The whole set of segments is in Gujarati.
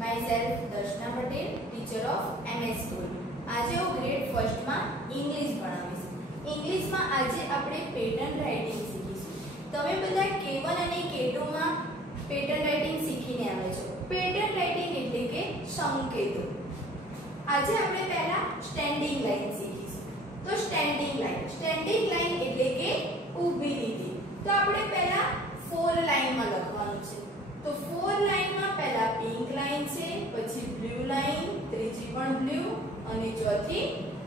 My self Darshana Patel, teacher of MS school. આજે હું ગ્રેડ ફર્સ્ટ માં ઇંગ્લિશ ભણાવીશ. ઇંગ્લિશમાં આજે આપણે પેટર્ન રાઇટિંગ શીખીશું. તમે બધા K1 અને K2 માં પેટર્ન રાઇટિંગ શીખીને આવે છો. પેટર્ન રાઇટિંગ એટલે કે સંકેતો. આજે આપણે પહેલા સ્ટેન્ડિંગ લાઇન શીખીશું. તો સ્ટેન્ડિંગ લાઇન એટલે કે ઊભી લીટી. તો આપણે પહેલા 4 લાઇનમાં લખવાનું છે. તો 4 લાઇનમાં પહેલા પિંક લાઇન છે, પછી બ્લુ લાઇન, ત્રીજી પણ બ્લુ અને ચોથી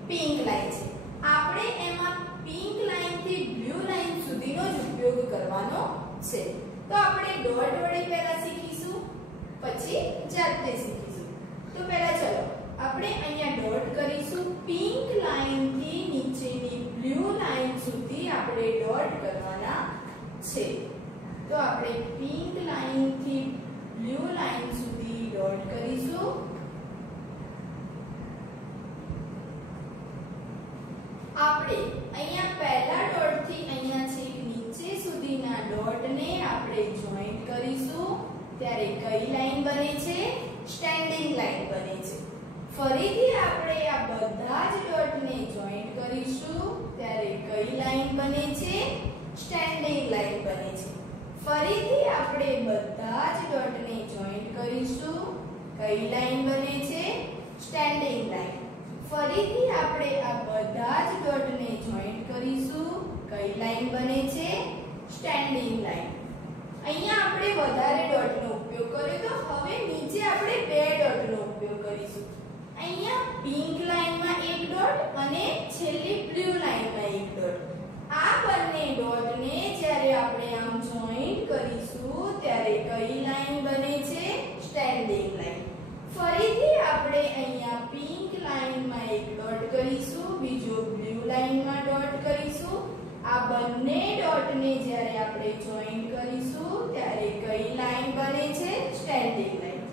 પિંક લાઇન છે. આપણે એમાં પિંક લાઇન થી બ્લુ લાઇન સુધીનો જ ઉપયોગ કરવાનો છે. તો આપણે ડોટ વડે પહેલા શીખીશું, પછી જાતે શીખીશું. તો પહેલા ચલો આપણે અહીંયા ડોટ કરીશું. પિંક લાઇન થી નીચેની બ્લુ લાઇન સુધી આપણે ડોટ કરવાના છે. તો આપણે પિંક લાઇન થી બ્લુ લાઇન સુધી ડોટ કરીશું. આપણે અહીંયા પહેલા ડોટ થી અહીંયા છેક નીચે સુધીના ડોટને આપણે જોઈન્ટ કરીશું. ત્યારે કઈ લાઈન બને છે? સ્ટેન્ડિંગ લાઈન બને છે. ફરીથી આપણે આ બધા જ ડોટને જોઈન્ટ કરીશું. ત્યારે કઈ લાઈન બને છે? સ્ટેન્ડિંગ લાઈન બને છે. ફરીથી આપણે બધા જ ડોટને જોઈન્ટ કરીશું. કઈ લાઈન બને છે? Standing line. ફરીથી આપણે આ બધા જ ડોટને જોઈન્ટ કરીશું. કઈ લાઈન બને છે? Standing line. અહીંયા આપણે વધારે ડોટનો ઉપયોગ કર્યો, તો હવે નીચે આપણે બે ડોટનો ઉપયોગ કરીશું. અહીંયા પિંક લાઈનમાં એક ડોટ અને છેલ્લી બ્લુ લાઈનમાં એક ડોટ. આ બંને ડોટને જ્યારે આપણે આમ જોઈન્ટ કરીશું ત્યારે કઈ લાઈન બને છે? Standing line. ફરીથી આપણે અહીંયા પિંક લાઈનમાં એક ડોટ કરીશું, બીજો બ્લુ લાઈનમાં ડોટ કરીશું. આ બંને ડોટને જ્યારે આપણે જોઈન્ટ કરીશું ત્યારે કઈ લાઈન બને છે? Standing line.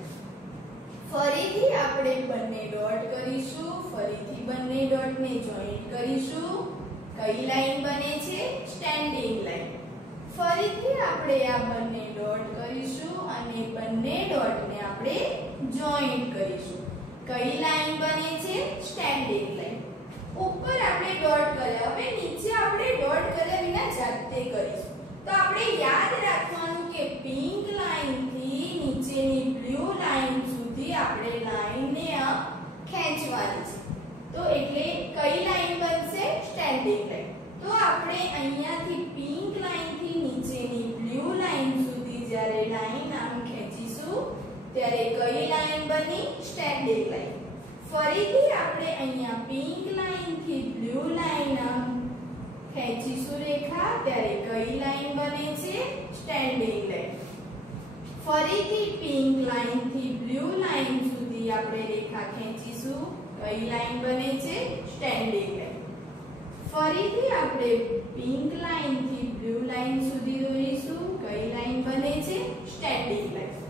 ફરીથી આપણે બંને ડોટ કરીશું, ફરીથી બંને ડોટને જોઈન્ટ કરીશું. કઈ લાઈન બને છે? Standing line. ફરીથી આપણે આ બંને ડોટ કરીશું અને બંને ડોટને આપણે જોઈન્ટ કરીશું. કઈ લાઈન બને છે? Standing line. ઉપર આપણે ડોટ કર્યા, હવે નીચે આપણે ડોટ કર્યા વિના જાતે કરીશું. તો આપણે યાદ રાખવાનું કે પિંક લાઈન થી નીચેની બ્લુ લાઈન સુધી આપણે લાઈનને ખેંચવાની છે. તો એટલે કઈ લાઈન બનશે? Standing line. તો આપણે અહીંયાથી પિંક લાઈન થી નીચેની બ્લુ લાઈન સુધી જ્યારે લાઈન આમ ખેંચીશું ત્યારે કઈ લાઈન બની? Standing line. ફરીથી આપણે અહીંયા પિંક લાઈન થી બ્લુ લાઈન આમ ખેંચીશું રેખા, ત્યારે કઈ લાઈન બને છે? Standing line. ફરીથી પિંક લાઈન થી બ્લુ લાઈન સુધી આપણે રેખા ખેંચીશું. કઈ લાઈન બને છે? Standing line. ફરીથી આપણે પિંક લાઈન થી બ્લુ લાઈન સુધી દોરીશું. કઈ લાઈન બને છે? Standing line.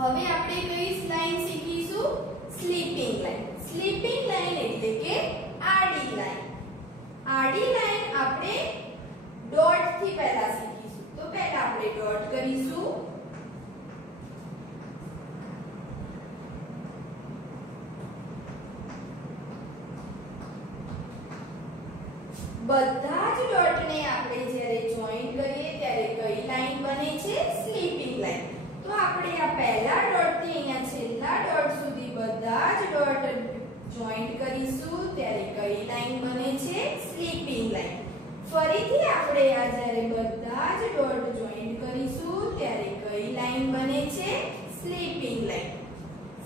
હવે આપણે કઈ લાઈન શીખીશું? Sleeping line. સ્લીપિંગ લાઈન એટલે કે આડી લાઈન. આડી લાઈન આપણે ડોટ થી પહેલા શીખીશું. તો પહેલા આપણે ડોટ કરીશું. બધા જ ડોટને આપણે જ્યારે જોઈન્ટ કરીએ ત્યારે કઈ લાઈન બને છે? Sleeping line. તો આપણે આ પહેલા ડોટ થી અહીંયા છેલ્લા ડોટ સુધી બધા જ ડોટ જોઈન્ટ કરીશું ત્યારે કઈ લાઈન બને છે? Sleeping line. ફરીથી આપણે આ જ્યારે બધા જ ડોટ જોઈન્ટ કરીશું ત્યારે કઈ લાઈન બને છે? Sleeping line.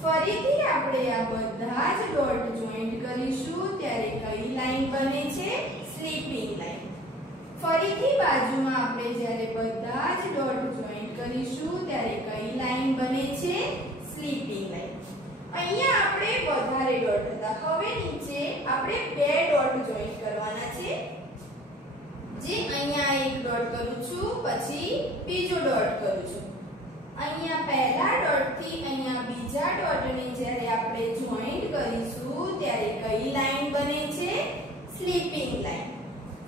ફરીથી આપણે આ બધા જ ડોટ જોઈન્ટ કરીશું ત્યારે કઈ લાઈન બને છે? Sleeping line. ફરીથી બાજુમાં આપણે જ્યારે બધા જ ડોટ જોઈન્ટ કરીશું ત્યારે કઈ લાઈન બને છે? Sleeping line. અહીંયા આપણે વધારે ડોટ હતા, હવે નીચે આપણે બે ડોટ જોઈન્ટ કરવાના છે. જે અહીંયા એક ડોટ કરું છું, પછી બીજો ડોટ કરું છું. અહીંયા પહેલા ડોટ થી અહીંયા બીજા ડોટને જ્યારે આપણે જોઈન્ટ કરીશું ત્યારે કઈ લાઈન બને છે? Sleeping line.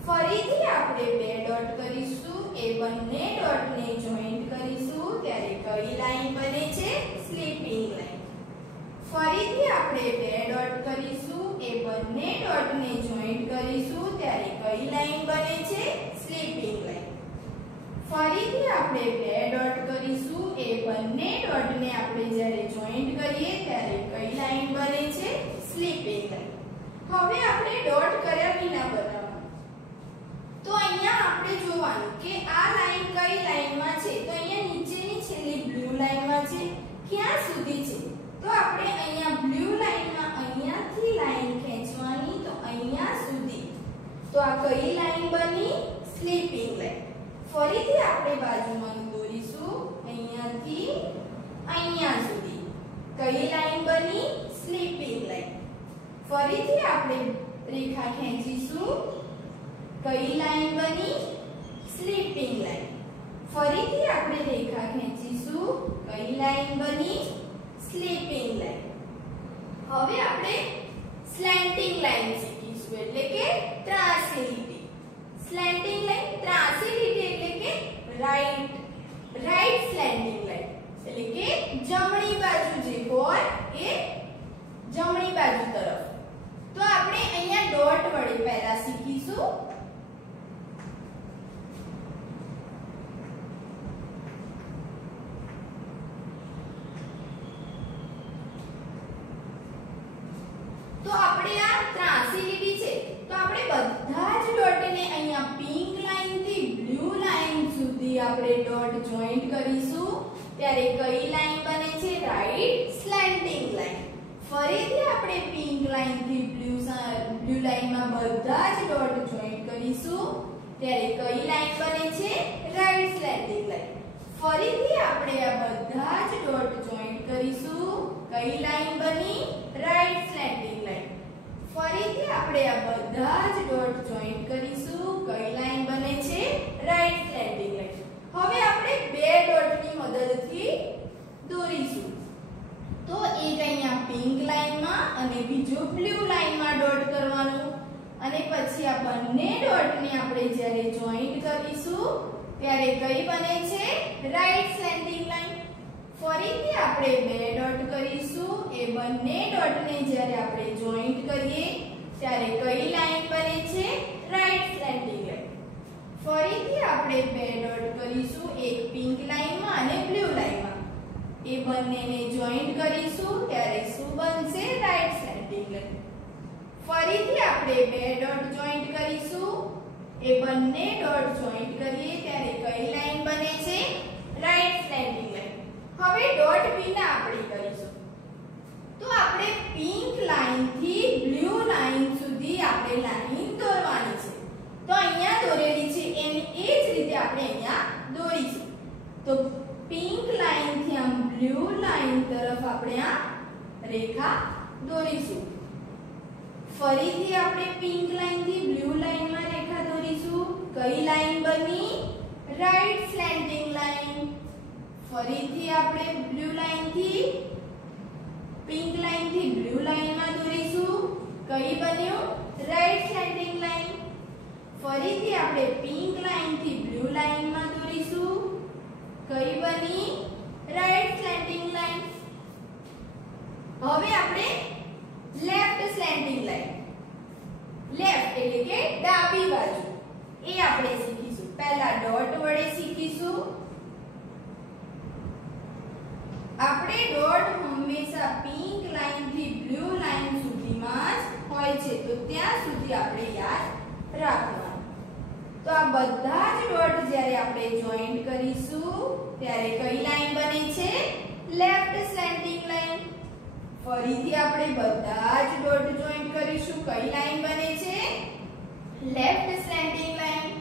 ફરીથી આપણે બે ડોટ કરીશું, એ બંને ડોટને જોઈન્ટ કરીશું ત્યારે કઈ લાઈન બને છે? Sleeping line. ફરીથી આપણે બે ડોટ કરીશું, એ બંને ડોટને જોઈન્ટ કરીશું ત્યારે કઈ લાઈન બને છે? Sleeping line. ફરીથી આપણે બે ડોટ કરીશું, એ બંને ડોટને આપણે જ્યારે જોઈન્ટ કરીએ ત્યારે કઈ લાઈન બને છે? Sleeping line. હવે આપણે ડોટ કર્યા વિના બનાવવાનું. તો અહીંયા આપણે જોવાનું કે આ લાઈન કઈ લાઈનમાં છે. તો અહીંયા નીચેની છેલ્લી બ્લુ લાઈનમાં છે. ક્યાં સુધી છે? તો આપણે અહીંયા બ્લુ લાઈનમાં અહીંયાથી લાઈન ખેંચવાની, તો અહીંયા સુધી. તો આ કઈ લાઈન બની? Sleeping line. ફરીથી આપણે બાજુમાં દોરીશું, અહીંયાથી અહીંયા સુધી. કઈ લાઈન બની? Sleeping line. ફરીથી આપણે રેખા ખેંચીશું, કઈ લાઈન બની? Sleeping line. ફરીથી આપણે રેખા ખેંચીશું, કઈ લાઈન બની? Sleeping line. હવે આપણે સ્લેન્ટિંગ લાઈન શીખીશું, એટલે કે ત્રાંસી લીટી. સ્લેન્ટિંગ લાઈન, ત્રાંસી લીટી એટલે કે રાઈટ સ્લેન્ટિંગ લાઈન, એટલે કે જમણી બાજુ જે હોય એ જમણી બાજુ તરફ. તો આપણે અહીંયા ડોટ વડે પહેલા શીખીશું. તો આપણે આ ત્રાંસી લીટી છે, તો આપણે બધા જ ડોટને અહીંયા પિંક લાઈન થી બ્લુ લાઈન સુધી આપણે ડોટ જોઈન્ટ કરીશું ત્યારે કઈ લાઈન બને છે? Right slanting line. ફરીથી આપણે પિંક લાઈન થી બ્લુ લાઈનમાં બધા જ ડોટ જોઈન્ટ કરીશું ત્યારે કઈ લાઈન બને છે? Right slanting line. ફરીથી આપણે આ બધા જ ડોટ જોઈન્ટ કરીશું, કઈ લાઈન બની? Right slanting line. ફરીથી આપણે આ બધા જ ડોટ જોઈન્ટ કરીશું, કઈ લાઈન બને છે? Right slanting line. હવે આપણે બે ડોટની મદદથી દોરીશું. તો એક અહીંયા પિંક લાઈનમાં અને બીજો બ્લુ લાઈનમાં ડોટ કરવાનું, અને પછી આ બંને ડોટને આપણે જ્યારે જોઈન્ટ કરીશું ત્યારે કઈ બને છે? Right slanting line. ફરીથી આપણે બે ડોટ કરીશું, એ બંને ડોટને જ્યારે આપણે જોઈન્ટ કરીએ ત્યારે કઈ લાઈન બને છે? Right slanting line. ફરીથી આપણે બે ડોટ કરીશું, એક પિંક લાઈનમાં અને બ્લુ લાઈનમાં. એ બંનેને જોઈન્ટ કરીશું ત્યારે શું બનશે? Right slanting line. ફરીથી આપણે બે ડોટ જોઈન્ટ કરીશું, એ બંને ડોટ જોઈન્ટ કરીએ ત્યારે કઈ લાઈન બને છે? Right slanting line. હવે ડોટ વિના આપણે કરીશું. તો આપણે પિંક લાઈન થી બ્લુ લાઈન સુધી આપણે લાઈન દોરવાની છે. તો અહીંયા દોરેલી છે એની એ જ રીતે આપણે અહીંયા દોરીશું. તો પિંક લાઈન થી આમ બ્લુ લાઈન તરફ આપણે આ રેખા દોરીશું. ફરીથી આપણે પિંક લાઈન થી બ્લુ લાઈનમાં રેખા દોરીશું. કઈ લાઈન બની? Right slanting line. ફરીથી આપણે બ્લુ લાઈન થી પિંક લાઈન થી બ્લુ લાઈનમાં દોરીશું. કઈ બન્યું? Right slanting line. ફરીથી આપણે પિંક લાઈન થી બ્લુ લાઈનમાં દોરીશું. કઈ બની? Right slanting line. હવે આપણે લેફ્ટ સ્લેન્ટિંગ લાઈન, લેફ્ટ એટલે કે ડાબી બાજુ, એ આપણે શીખીશું. પહેલા ડોટ વડે શીખીશું. આપણે ડોટ હંમેશા પિંક લાઈન થી બ્લુ લાઈન સુધીમાં જ હોય છે, તો ત્યાં સુધી આપણે યાદ રાખવાનું. તો આ બધા જ ડોટ જ્યારે આપણે જોઈન્ટ કરીશું ત્યારે કઈ લાઈન બને છે? Left slanting line. ફરીથી આપણે બધા જ ડોટ જોઈન્ટ કરીશું. કઈ લાઈન બને છે? Left slanting line.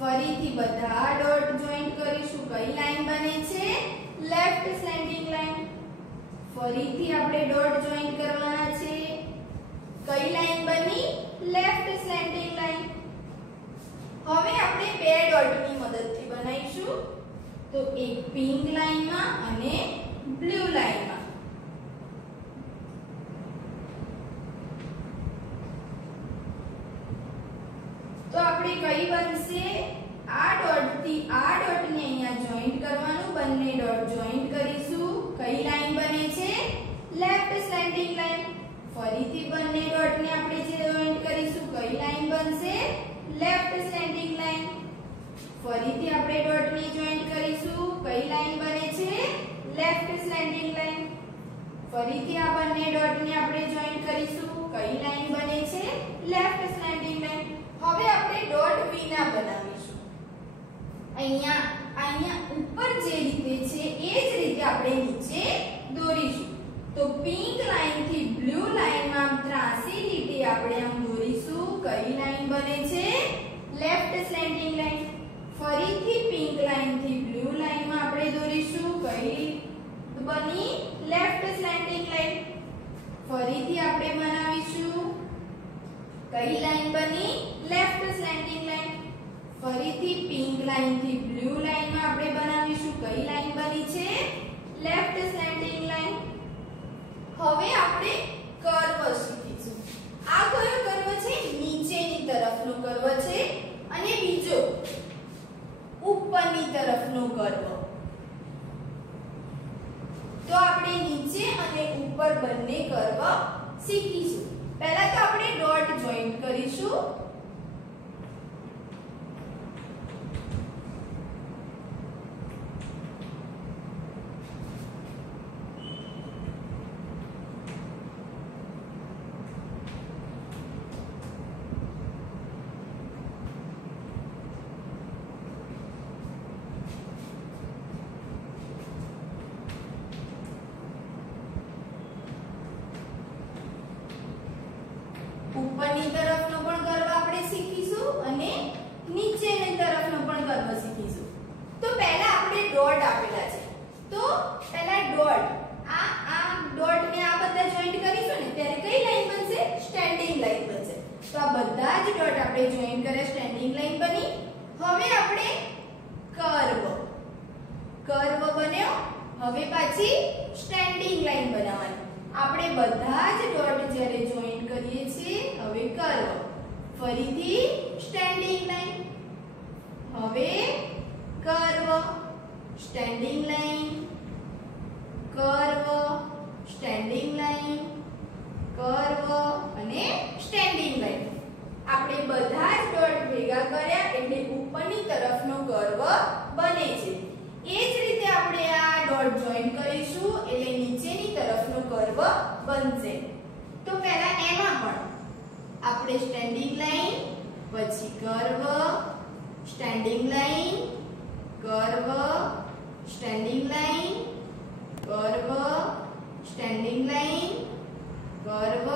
ફરીથી બધા ડોટ જોઈન્ટ કરીશું. કઈ લાઈન બને છે? Left slanting line. ફરીથી આપણે ડોટ જોઈન્ટ કરવાના છે. કઈ લાઈન બની? Left slanting line. હવે આપણે બે ડોટની મદદથી બનાવીશું. તો એક પિંક લાઈનમાં અને બ્લુ લાઈનમાં. તો આપણે કઈ બનશે? આ ડોટ થી આ ડોટને અહીંયા જોઈન્ટ કરવાનું. બંને ડોટ જોઈન્ટ કરીશું. કઈ ફરીથી બંને ડોટને આપણે જોઈન્ટ કરીશું, કઈ લાઈન બનશે? Left slanting line. ફરીથી આપણે ડોટને જોઈન્ટ કરીશું, કઈ લાઈન બને છે? Left slanting line. ફરીથી આ બંને ડોટને આપણે જોઈન્ટ કરીશું, કઈ લાઈન બને છે? Left slanting line. હવે આપણે ડોટ વિના બનાવીશું. અહીંયા ઉપર જે રીતે છે એ જ રીતે આપણે નીચે દોરીશું. તો પિંક લાઈન થી બ્લુ લાઈન માં ત્રાસી લીટી આપણે આમ દોરીશું, કઈ લાઈન બને છે? Left slanting line. ફરીથી પિંક લાઈન થી બ્લુ લાઈન માં આપણે દોરીશું, કઈ બની? Left slanting line. ફરીથી આપણે બનાવીશું, કઈ લાઈન બની? Left slanting line. ફરીથી પિંક લાઈન થી બ્લુ લાઈન માં આપણે બનાવીશું, કઈ લાઈન બની છે? Left slanting line. હવે આપણે કર્વ શીખીશું. આ કયો કર્વ છે? નીચેની તરફનો કર્વ છે અને બીજો ઉપરની તરફનો કર્વ. તો આપણે નીચે અને ઉપર બંને કર્વ શીખીશું. પહેલા તો આપણે ડોટ જોઈન્ટ કરીશું. ઉપરની તરફનો પણ કર્વ આપણે શીખીશું અને નીચેની તરફનો પણ કર્વ શીખીશું. તો પહેલા આપણે ડોટ આપેલા છે. તો પહેલા ડોટ આ ડોટ ને આ બધા જોઈન્ટ કરીશું ને ત્યારે કઈ લાઈન બનશે? સ્ટેન્ડિંગ લાઈન બનશે. તો આ બધા જ ડોટ આપણે જોઈન્ટ કરે, સ્ટેન્ડિંગ લાઈન બની. હવે આપણે કર્વ બન્યો. હવે પાછી સ્ટેન્ડિંગ લાઈન બનાવવાની. આપણે બધા જ ડોટ જ્યારે જોઈન્ટ કરીએ છીએ, હવે કર્વ, ફરીથી સ્ટેન્ડિંગ લાઈન, હવે curve, standing line, curve, standing line, curve અને સ્ટેન્ડિંગ લાઈન. આપણે બધા જ ડોટ ભેગા કર્યા એટલે ઉપરની તરફનો કર્વ બને છે. એ જ રીતે આપણે આ ડોટ જોઈન્ટ કરીશું એટલે નીચેની તરફનો કર્વ બનશે. તો પહેલા એમાં પણ આપણે સ્ટેન્ડિંગ લાઈન, પછી curve, standing line, curve, standing line, curve, standing line, curve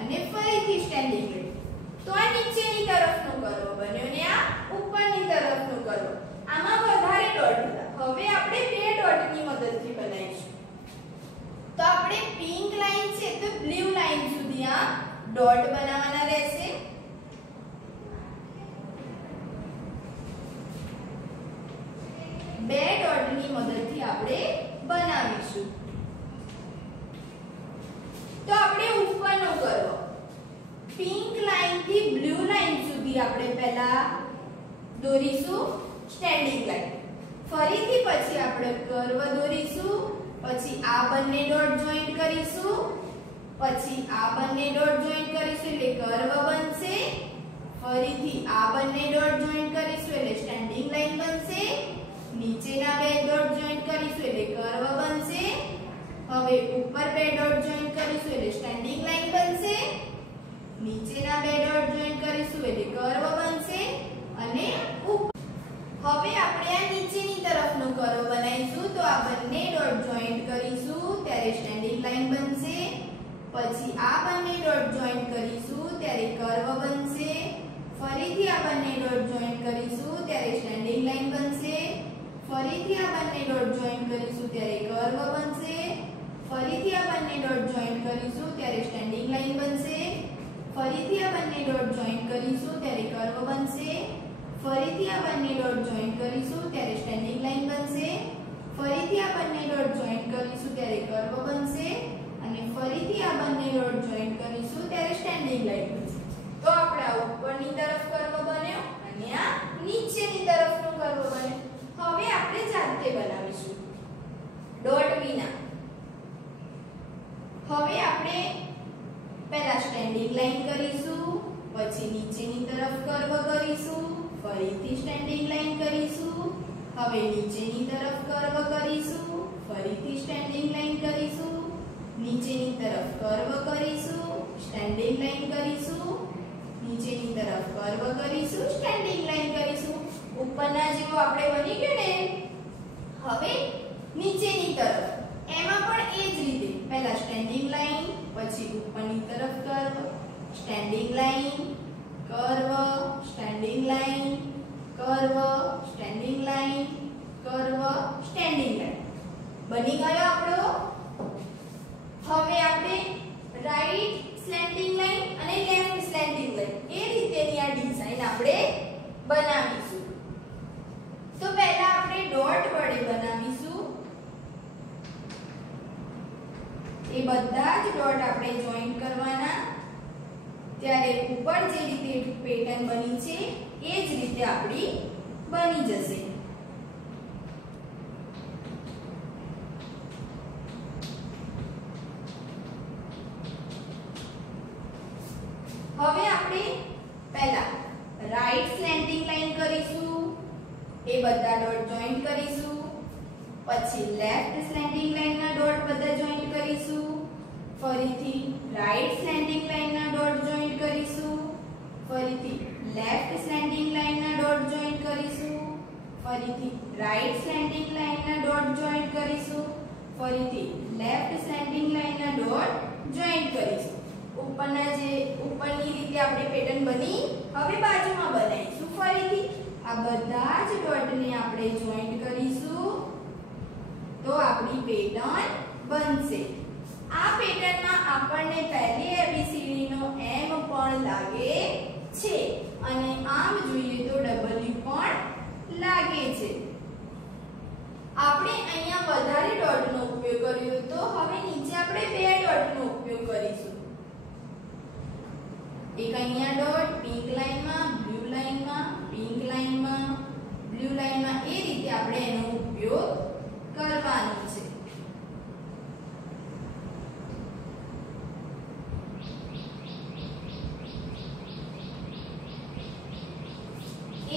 અને ફરીથી સ્ટેન્ડિંગ લાઈન. તો આ નીચેની તરફનો કર્વ બન્યો ને આ ઉપરની તરફનો કર્વ. આમાં વધારે ડોટ હતા. હવે આપણે બે ડોટની મદદથી બનાવીશું. તો આપણે પિંક લાઈન છે તો બ્લુ લાઈન સુધી આ ડોટ બનાવવાના રહેશે. બે ડોટની મદદથી આપણે બનાવીશું. તો આપણે ઉપરનો કર્વ પિંક લાઈન થી બ્લુ લાઈન સુધી આપણે પહેલા દોરીશું સ્ટેન્ડિંગ લાઈન. ફરીથી પછી આપણે કર્વ દોરીશું, પછી આ બંને ડોટ જોઈન્ટ કરીશું, પછી આ બંને ડોટ જોઈન્ટ કરીશું એટલે કર્વ બનશે. ફરીથી આ બંને ડોટ જોઈન્ટ કરીશું એટલે સ્ટેન્ડિંગ લાઈન બનશે. નીચેના બે ડોટ જોઈન્ટ કરીશું એટલે કર્વ બનશે. હવે ઉપર બે ડોટ જોઈન્ટ કરીશું એટલે સ્ટેન્ડિંગ લાઈન બનશે. નીચેના બે ડોટ જોઈન્ટ કરીશું એટલે કર્વ બનશે અને હવે આપણે આ નીચેની તરફનો કર્વ બનાવીશું. તો આ બંને ડોટ જોઈન્ટ કરીશું ત્યારે સ્ટેન્ડિંગ લાઈન બનશે. પછી આ બંને ડોટ જોઈન્ટ કરીશું ત્યારે કર્વ બનશે. ફરીથી આ બંને ડોટ જોઈન્ટ કરીશું ત્યારે સ્ટેન્ડિંગ લાઈન બનશે. ફરીથી આ બંને ડોટ જોઈન્ટ કરીશું ત્યારે કર્વ બનશે. ફરીથી આ બંને ડોટ જોઈન્ટ કરીશું ત્યારે સ્ટેન્ડિંગ લાઈન બનશે. ફરીથી આ બંને ડોટ જોઈન્ટ કરીશું ત્યારે કર્વ બનશે. ફરીથી આ બંને ડોટ જોઈન્ટ કરીશું ત્યારે સ્ટેન્ડિંગ લાઈન બનશે. ફરીથી આ બંને ડોટ જોઈન્ટ કરીશું ત્યારે કર્વ બનશે અને ફરીથી આ બંને ડોટ જોઈન્ટ કરીશું ત્યારે સ્ટેન્ડિંગ લાઈન બનશે. તો આપણા ઉપરની તરફ કર્વ બન્યો અને આ નીચેની તરફનો કર્વ બન્યો. હવે આપણે જાતે બનાવીશું ડોટ વિના. હવે આપણે સ્ટેન્ડિંગ લાઈન કરીશું, પછી નીચેની તરફ કર્વ કરીશું, ફરીથી સ્ટેન્ડિંગ લાઈન કરીશું, હવે નીચેની તરફ કર્વ કરીશું, ફરીથી સ્ટેન્ડિંગ લાઈન કરીશું, નીચેની તરફ કર્વ કરીશું, સ્ટેન્ડિંગ લાઈન કરીશું, નીચેની તરફ કર્વ કરીશું, સ્ટેન્ડિંગ લાઈન કરીશું. ઉપરના જેવો આપણે બની ગયું ને. હવે નીચેની તરફ એમાં પણ એ જ રીતે પહેલા સ્ટેન્ડિંગ લાઈન, પછી ઉપરની તરફ curve, standing line, curve, standing line, curve, standing line, curve, standing line. બની ગયો આપણો. હવે આપણે રાઈટ સ્લેન્ટિંગ લાઈન અને લેફ્ટ સ્લેન્ટિંગ લાઈન એ રીતેની આ ડિઝાઇન આપણે બનાવીશું. તો પહેલા આપણે ડોટ વડે બનાવીશું. એ બધા જ ડોટ આપણે જોઈન્ટ કરવાના. ત્યારે ઉપર જે રીતે પેટર્ન બની છે એ જ રીતે આપણી બની જશે. હવે આપણે પહેલા રાઈટ સ્લેન્ટિંગ લાઈન કરીશું. એ બધા ડોટ જોઈન્ટ કરીશું. પછી લેફ્ટ સ્લેન્ટિંગ લાઈનના ડોટ બધા જોઈન્ટ કરીશું. ફરીથી રાઈટ સ્લેન્ટિંગ લાઈનના ડોટ જોઈન્ટ કરીશું. ફરીથી લેફ્ટ સ્લેન્ટિંગ લાઈનના ડોટ જોઈન્ટ કરીશું. ફરીથી રાઈટ સ્લેન્ટિંગ લાઈનના ડોટ જોઈન્ટ કરીશું. ફરીથી લેફ્ટ સ્લેન્ટિંગ લાઈનના ડોટ જોઈન્ટ કરીશું. ઉપરની રીતે આપણે પેટર્ન બની. હવે બાજુમાં બનાવીશું. ફરીથી આ બધા જ ડોટને આપણે જોઈન્ટ કરીશું તો આપણી પેટર્ન બનશે. આ પેટર્નમાં આપણને પહેલી ABCD નો M પણ લાગે છે અને આમ જોઈએ તો W પણ લાગે છે. આપણે અહીંયા વધારે ડોટનો ઉપયોગ કર્યો તો હવે નીચે આપણે બે ડોટનો ઉપયોગ કરીશું. એક અહીંયા ડોટ પિંક લાઈનમાં, બ્લુ લાઈનમાં, પિંક લાઈનમાં, બ્લુ લાઈનમાં એ રીતે આપણે એનો ઉપયોગ કરવાનો છે.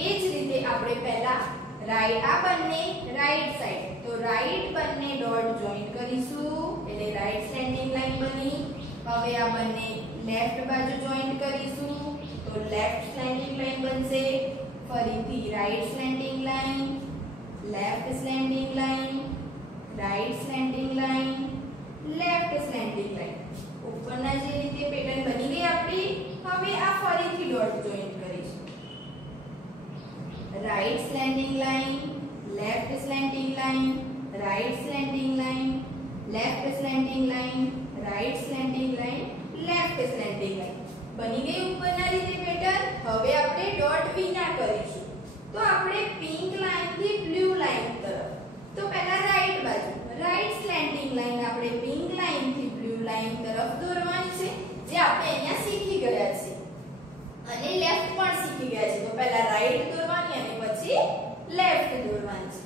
એ જ રીતે આપણે પહેલા રાઈટ આ બંને રાઈટ સાઈડ તો રાઈટ બંને ડોટ જોઈન્ટ કરીશું એટલે રાઈટ સ્લેન્ડિંગ લાઈન બની. હવે આ બંને લેફ્ટ બાજુ જોઈન્ટ કરીશું તો લેફ્ટ સ્લેન્ડિંગ લાઈન બનશે. ફરીથી right slanting line, left slanting line, right slanting line, left slanting line. ઉપરના જે રીતે પેટર્ન બની ગઈ આપણી. હવે આ ફરીથી ડોટ જોઈન્ટ કરીશું. Right slanting line, left slanting line, right slanting line, left slanting line, right slanting line, left slanting line. બની ગઈ ઉપરના રીતે પેટર્ન. હવે આપણે ડોટ વિના કરીશું. તો આપણે પિંક લાઈન થી બ્લુ લાઈન તરફ. તો પહેલા રાઈટ બાજુ રાઈટ સ્લેન્ડિંગ લાઈન આપણે પિંક લાઈન થી બ્લુ લાઈન તરફ દોરવાની છે જે આપણે અહીંયા શીખી ગયા છે અને લેફ્ટ પણ શીખી ગયા છે. તો પહેલા રાઈટ દોરવાની અને પછી લેફ્ટ દોરવાની છે.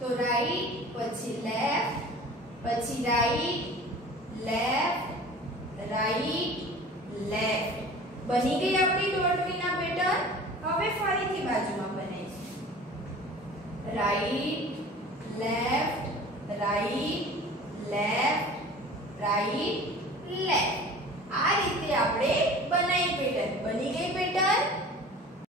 તો રાઈટ પછી લેફ્ટ પછી રાઈટ લેફ્ટ રાઈટ લેફ્ટ. બની ગઈ આપણી ડોટ વિના પેટર્ન. હવે ફરીથી બાજુમાં બનાવીશું. Right left right left right